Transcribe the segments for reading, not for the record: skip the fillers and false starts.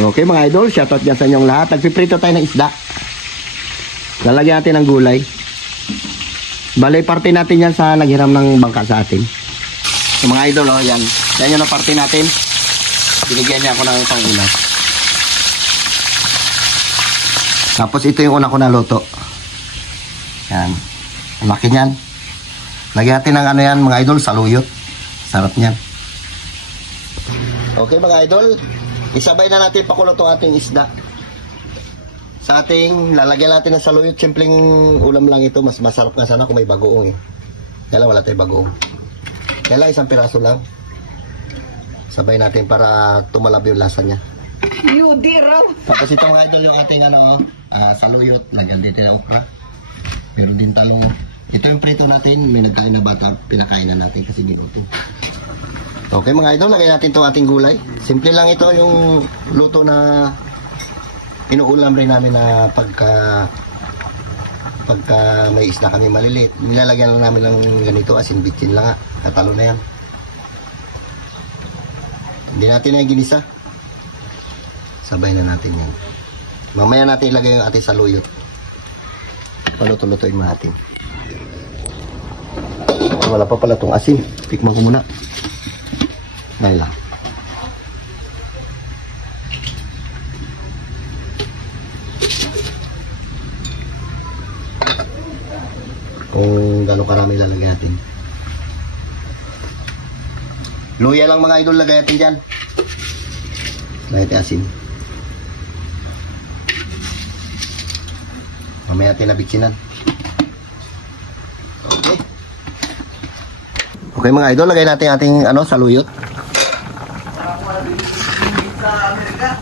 Okay mga idol, shoutout dyan sa inyong lahat. Nagpiprito tayo ng isda. Lalagyan natin ng gulay. Balay parte natin yan sa naghiram ng bangka sa atin. So mga idol, oh, yan. Yan yung parte natin. Binigyan niya ako ng pang-ulam. Tapos ito yung una ko na luto. Yan. Ang laki niyan. Lagyan natin ng ano yan mga idol, saluyot. Sarap niyan. Okay mga idol, isabay na natin pakulo itong ating isda. Sa ating lalagyan natin ng saluyot, simpleng ulam lang ito. Mas masarap nga sana kung may bagoong eh. Kaya lang wala tayong bagoong. Kaya lang isang piraso lang. Sabay natin para tumalab yung lasa niya. Tapos ito mga idol yung ating ano, saluyot. Lagyan dito ng okra. Meron din talong. Ito yung prito natin. May nagkain na bata. Pinakain na natin kasi ginutin. Okay mga idol, lagyan natin itong ating gulay. Simple lang ito yung luto na inuulam rin namin na pagka may isda kami maliliit. Nilalagyan lang namin ng ganito, asin bitchin lang. Katalo na yan. Hindi natin na yung ginisa. Sabay na natin yan. Mamaya natin ilagay yung ating saluyot. Paluto-lutoin natin. Wala pa pala itong asin. Tikman ko muna. Dahil lang. Kung gano'ng karami lalagyan natin. Luya lang mga idol, lagay natin dyan. Lagay natin asin. Mamaya natin nabitsinan. Okay. Okay mga idol, lagay natin ating saluyot.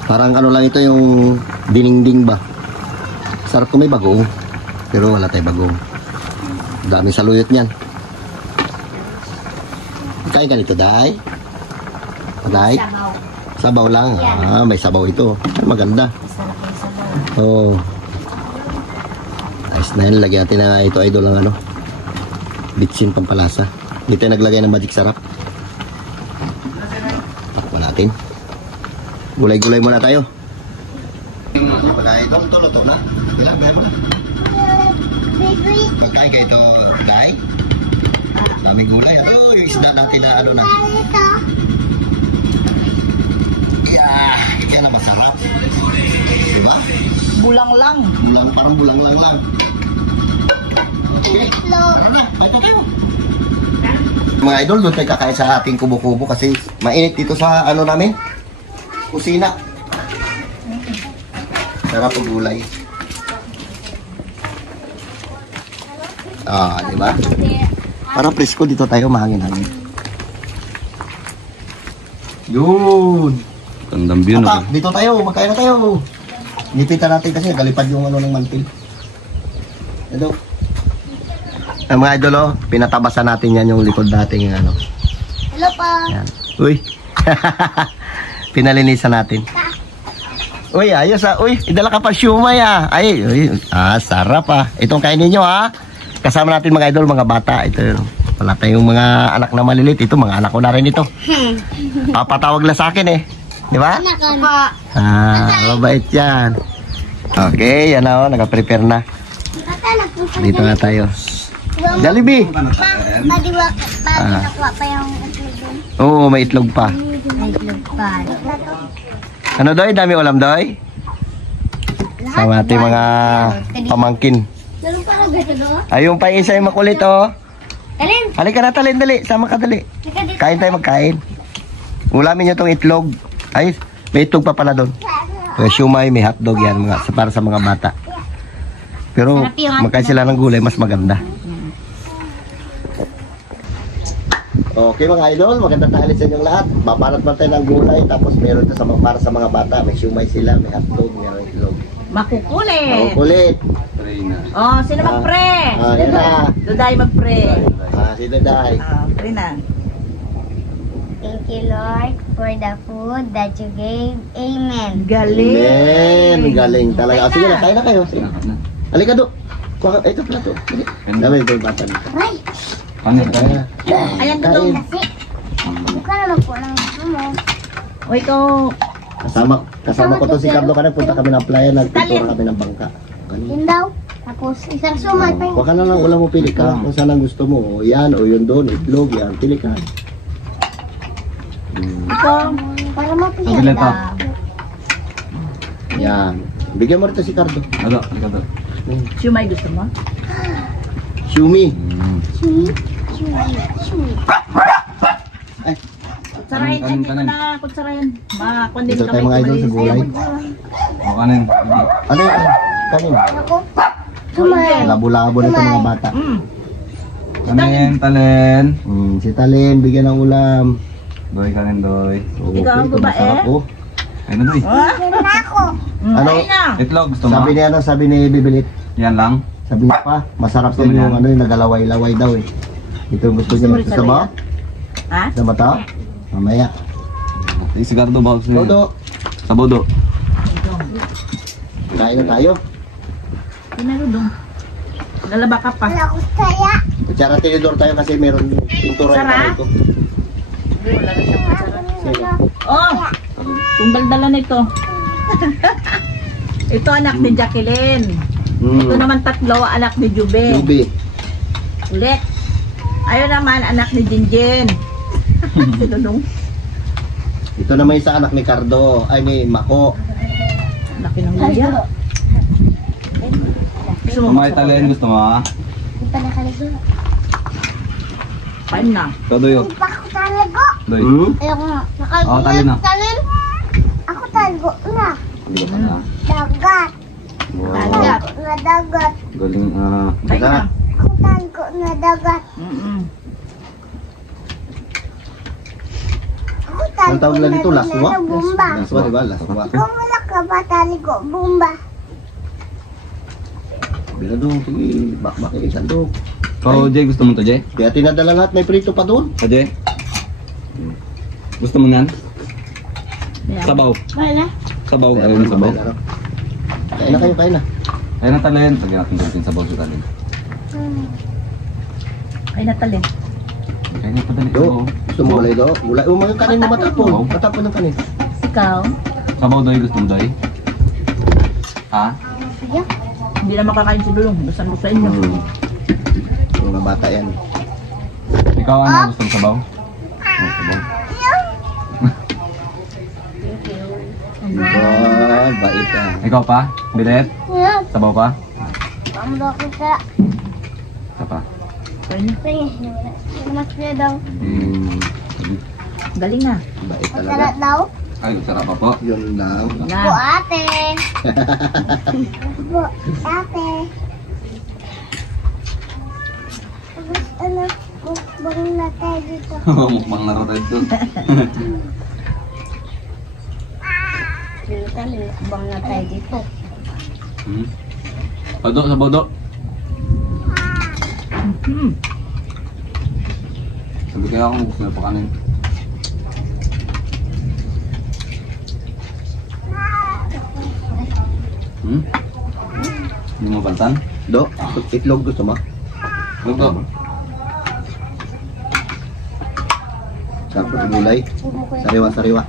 Parang ano lang ito yung diningding ba. Sarap kung may bagoong. Pero wala tayong bagoong. Daming saluyot niyan. Kain ka nito, Day? Day? Sabaw. Sabaw lang. Yeah. May sabaw ito. Maganda. Sarap yung sabaw. Oo. Ayos na yan. Lagyan natin na ito idol lang bitsin pampalasa. Dito yung naglagay ng magic sarap. Takpan natin. Gulay-gulay muna tayo. Ito, luto na. Ilang bebo? Magkain kayo ito, Day? Daming gulay. Ito, yung isda natin na na. Yan ang masarap. Diba? Bulang lang. Parang bulang lang. Okay. Tara na, ito tayo. Mga idol, doon tayo kakain sa ating kubo-kubo kasi mainit dito sa namin. Kusina. Sarap ang gulay. Diba? Parang presko dito tayo, mahangin-hangin. Yun. Gandang view na. Dito tayo, magkain na tayo. Nipitan natin kasi galipad yung ng mantil. Ito. Mga idol, pinatabasan natin yan yung likod natin yung Hello pa. Yan. Uy. Pinalinisan natin. Uy, ayos Uy, idala ka pa siumay Ay, sarap Itong kainin nyo Kasama natin mga idol, mga bata. Ito, wala tayong mga anak na malilit. Ito, mga anak ko na rin ito. Papatawag na sa akin Di ba? Mabait yan. Okay, yan naka-prepare na. Dito na tayo. Jollibee! Nakuha pa yung itlog. Oo, may itlog pa. May itlog pa. Ano Doy? Dami ulam Doy? Sa ating mga pamangkin. Ayun pa isa yung makulit Talin! Halika na Talin, dali. Sama ka dali. Kain tayo magkain. Ulamin nyo itong itlog. Ay, may itlog pa pala doon. May siumay, may hotdog yan para sa mga bata. Pero magkain sila ng gulay, mas maganda. Okay mga idol, maganda tayo sa inyong lahat. Babarat man tayo ng gulay, tapos meron ito para sa mga bata. May siumay sila, may hotdog, meron itlog. Makukulit. Sino mag-pre? Yan na. Duday mag-pre. Si Duday. Pre na. Thank you, Lord, for the food that you gave. Amen. Amen. Galing talaga. Sige na, kain na kayo. Sige. Halika do. Ito pala to. Dami ito yung bata. Ay! Ayan to. Kasi, hindi ka naman po ng gusto mo. O ikaw, Kasama ko to si Carlo kanina. Punta kami ng playa. Nagpintura kami ng bangka. Yun daw. Tapos isang suman pa Huwag ka na lang ulam mo, pili ka. Kung saan ang gusto mo. O yan, o yun doon. Itlog, yan. Pili ka. Ito. para mapili. Ang bileta. Yan. Bigyan mo rito si Carlo. Ano? Ano to? Siumay gusto mo? Shumi. Sweet. Sweet. Ay, Kutsarahin, Kanin, hindi mo kanin. na kutsarahin. Makakondin dito ka tayo mga idol sa gulay. O kanin. Hindi. Ano yan? Kanin. Ako. Suman. Labo-labo na ito mga bata. Kanin, talen. Si Talen, bigyan ng ulam. Doy, kanin, doy. Ikaw ang ito babae? masarap, oh. Ayun na, doy. Yun na ako. Ano? Ayun na. Itlog, gusto mo? Sabi ni Bibilit. Yan lang. Sabi niya pa, masarap Gusto mo din yung yan? ano yung nagalaway-laway daw eh. Ito yung gusto Gusto mo niya. rin Gusto mo? Ha? Gusto mo to? Mamaya. Ay, sigardo ba? Gusto niya? Todo, Sa bodo. kain na tayo. Pinarudong. Lalaba ka pa. Wala ko saya. Kutsara tinidor tayo kasi meron pintura yung Sara? kamay ko. Wala na siyang kutsara. Sino? Oh! Tumbal-dala nito. Ito anak ni Jacqueline. Ito naman tatlo, anak ni Jube. Ruby. Ulit. Ayun naman, anak ni Jinjin. Sinunong. Ito naman isa anak ni Cardo. Ay, ni Mako. Laki ng luya. Gusto mo Mamay, talen, gusto mo? Hindi pa nakaligo. Kain na. Ikaw, doy. oh. Hindi pa ako talago. Doy. Ayoko nga. Nakaligo Oo, talin na. Talin. Ako talago na. Hindi ka na. Dagat. Dagat. Talago na dagat. Galing, Kain na. Ako talago na dagat. Ako Ang talago tawag lang dito, na laswa? bumba. Laswa, diba? Laswa. Ikaw wala ka ba taligo? Bumba. Bila doon, sige. Bakbak yung isa doon. Ikaw, Jay, gusto mo to, Jay? Kaya tinadala lahat, may prito pa doon. O, Jay? Gusto mo yan? Sabaw. Wala. Sabaw. Ayun, sabaw. Kain na kayo, kain na. Ayun ang talen. Lagyan natin dito sabaw sa talen. Kain na tali. Kaya nga padali Do, sabaw. gusto mo gulay do? Gulay, mga kanin mo matapon. Matapon ng kanin. Ikaw, Sabaw, doy. Gusto mo, doy? Ha? Sige. hindi na makakain si Dulong. Basan mo sa inyo. Yung mga bata yan. Ikaw, ano? Gusto mo sabaw? Oh, sabaw. Wow, bait ah. Ikaw pa? Bilet? Yan. Sabaw pa? Ang dako sa. Isa pa. Kain na. Sige. Mas kaya daw. Galing na. Bait Masarap talaga. daw. Ay, sarap pa po. Yun lang. Po Na. ate. Po ate. Tapos ano, mukbang na tayo dito. Mukbang na tayo doon. Dito, mukbang na tayo dito. Bodo, sabaw, do. Sabi kaya ako gusto na pa kanin. Hindi mo bantan? Do, itlog gusto mo? Lugo. Sarap ng gulay. Sariwa-sariwa.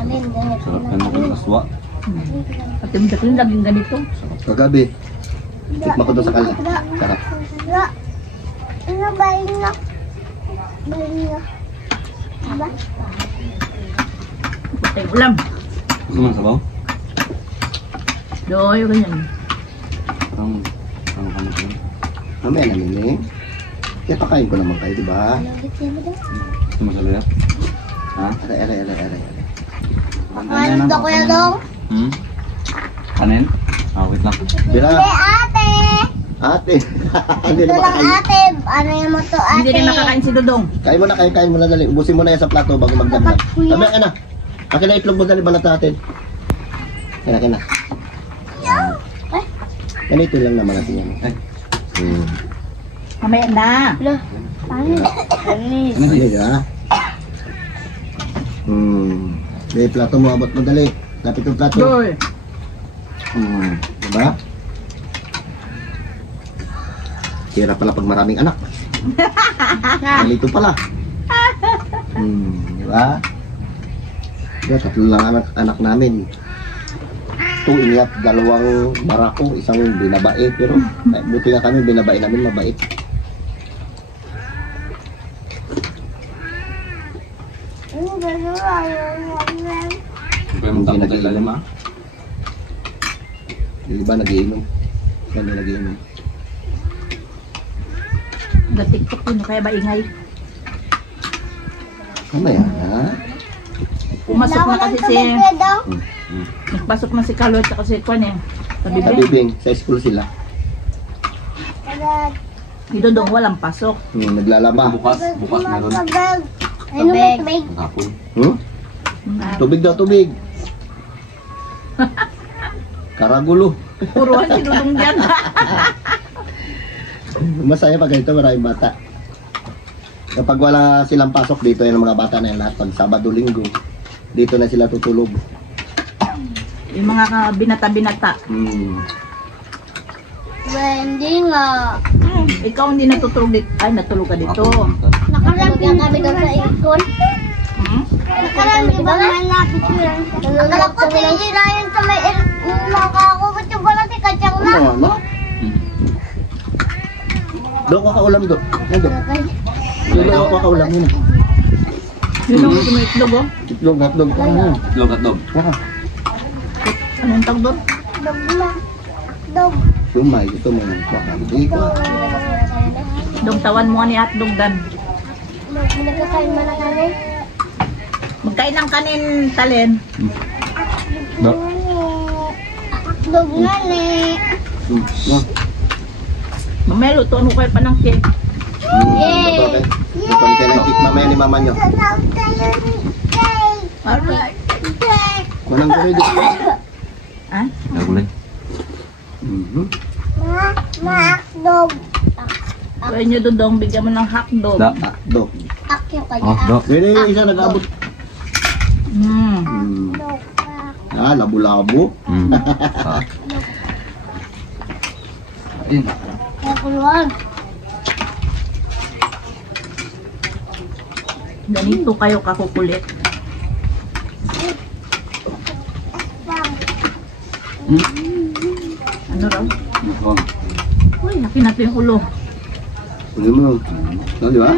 Alin, ganito Sarap na. yan mo kung aswa. At yung Jacqueline laging ganito. Kagabi, tikma ko doon sa kala. Sarap. Lo, ano ba yun nga? Bayin nga. Diba? Patay ulam. Gusto mo ng sabaw? Doy, ganyan. Ang ano ko. Mamaya na nini. Kaya pakain ko naman kayo, di ba? Langit niya ba daw? Gusto mo sabaw? Ha? Aray. Ano daw kuya dong? Kanin? Ah, wait lang. Bila, Hindi ate! ate. Hindi Ito na lang makain. ate! Ano yung mo to ate? Hindi rin makakain si Dudong. Kain mo na, kain mo na dali. Ubusin mo na yan sa plato bago magdamdam. Dapat, kuya. Sabi ka na. Akin na itlog mo dali, balat natin. Kina. Ay, Ganito lang naman natin yan. Ay, Mamaya na. lo. Panis. Panis. ano Sige ha. May plato mo, abot mo dali. Lapit yung plato. Doy. Diba? Kira pala pag maraming anak. Ganito pala. Diba? Yeah, 3 lang anak namin. 2 ingat, 2 barako, isang binabae. Pero buti nga kami, binabae namin mabait. Kaya mo tapos sa ilalim, ha? Yung iba nagiinom. Kami nagiinom. Nag-tiktok yun, kaya ba ingay? Mamaya na. Pumasok na kasi si... Nagpasok na si Carlo at saka si Kwan eh. Sabi Sa ba? bibing, sa school sila. Dito dong walang pasok. Naglalaba. Bukas meron. Tubig. Ang hapon. Tubig daw, tubig. Karagulo. Puruhan si Dudong dyan. Masaya pag ganito, maraming bata. Kapag wala silang pasok dito, yung mga bata na yan lahat, pag Sabado, Linggo, dito na sila tutulog. Yung mga binata-binata. Hindi nga. Ikaw hindi natutulog dito. Ay, natulog ka dito. Nakaramping kami doon sa ikon. Hmm? Nakaramping ba malapit yun? Nakalap ko si Ryan sa may nakakubot yung bola si Katsang na. Ano, ano? Doon ka kaulam, doon. Doon ka kaulam yun. Yun ang may itlog oh. Itlog, hotdog. Itlog at dog. Anong tawag doon? Dog na. Dog. Sumay, ito mo. Hindi ko. Dong tawan mo nga ni hotdog dan. Dog. Nagkakain mo na kami. Magkain ng kanin talen. Dog. Dog na ni. Mamaya luto ano kayo pa ng cake. Yay! Ito kayo ng cake mamaya ni mama nyo. Alright. Walang gulay dito. Ah? Nagulay. Dog. Kaya nyo Dudong, bigyan mo ng hotdog. Da. Hotdog. Ak yung kanya. Oh, dog. Dito yung isa nag-abot. Dog. Labo-labo. Ah. Ayun. Nakulwag. Ganito kayo kakukulit. Ano raw? Oh. Uy, laki natin yung ulo. Hindi mo. No, di ba?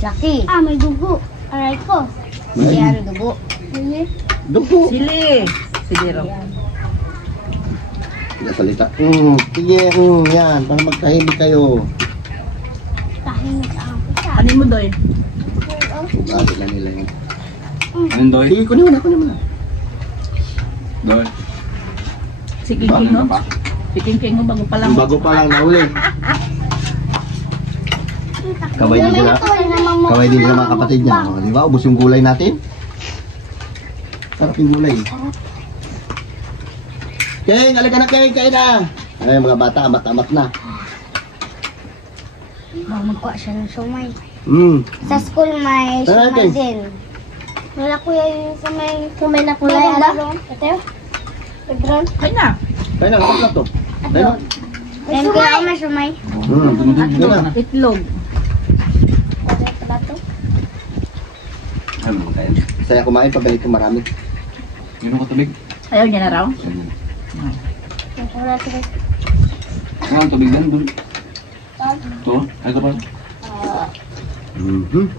Laki. May dugo. Aray ko. May dugo. dugo. Sili. Sili raw. Hindi salita. Sige, yan. Para magkahimik kayo. Tahimik ako. Kanin mo doy. Ugali lang nila yun. Anong doy? Sige, kunin mo na, kunin mo na. Doy. Si King no? pa? Si King mo bago pa lang. Yung bago pa lang nahuli. Kaway din sila. Kaway din sila mga kapatid niya. O, di ba? Ubus yung gulay natin. Sarap yung gulay. Keng, alika na Keng, kain na. Ay, mga bata, amat-amat na. Magkuha siya ng sumay. Hmm. Sa school may Tara, sumay Ate. din. Wala kuya yung sumay na kulay. Ano? Ito? Pedron? Kain na. Kain na, kapag to. Kain na. May sumay. May sumay. Kain na. Itlog. Ito ba ito? Ano mo kain? Saya kumain pag ganito marami. Meron ko tubig. Ayaw niya na raw. Yung kulay ito. Ano ang tubig yan? Doon. Ito? Ay, ito pa. Mhm.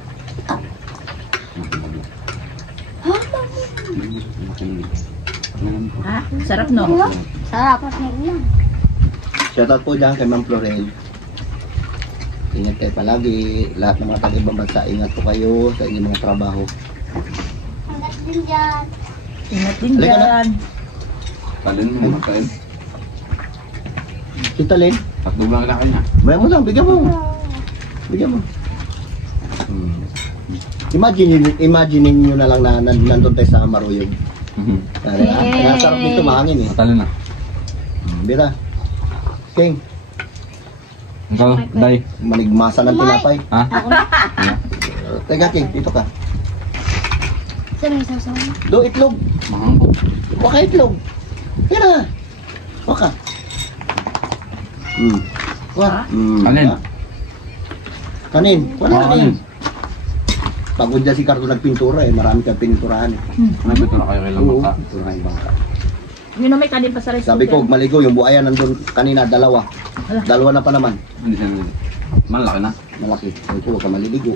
Ha? Sarap no? Sarap. Shoutout po dyan kay Ma'am Florel. Ingat kayo palagi. Lahat ng mga taga-ibang bansa, ingat po kayo sa inyong mga trabaho. Hanggat din dyan. Ingat din Halika na. dyan. Talin mo makain. Si Talin, Hotdog lang kakain niya. bayan mo lang, bigyan mo. Bigyan mo. Imagine nyo na lang na nandun tayo sa Maruyog. Nasarap dito, mahangin eh. Matalin na. Bira. King, Ikaw, Day. manigmasa ng tinapay. Ha? Teka King, dito ka. Ito may sasama. Do itlog. Mahangko. Waka itlog. Tira. Waka. Waka. Kanin. Kanin. Wala Kanin. kanin. Pagod dyan si Cardo nagpintura eh. Marami kang pininturahan eh. Nabito na kayo kay Oo, Lamang ka. pintura nga yung bangka. Yun na may kanin pa sa restaurant. Sabi ko, maligo, yung buhaya nandun kanina, dalawa. Ala. Dalawa na pa naman. Hindi siya nalili. Malaki na. Malaki. Sabi ko, huwag ka maliligo.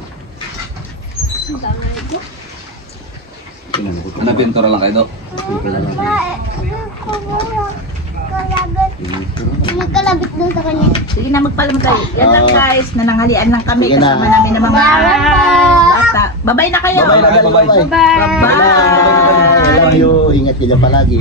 Nabintura lang kayo, Dok. Nagkalabit doon sa kanya. Sige na, magpalam tayo. Yan lang Oo. guys, nananghalian lang kami. Sige na. Kasama namin ng mga bata. Babay na kayo. Bye-bye na, Bye-bye. bye-bye. Bye. I love you. Ingat ka dyan palagi.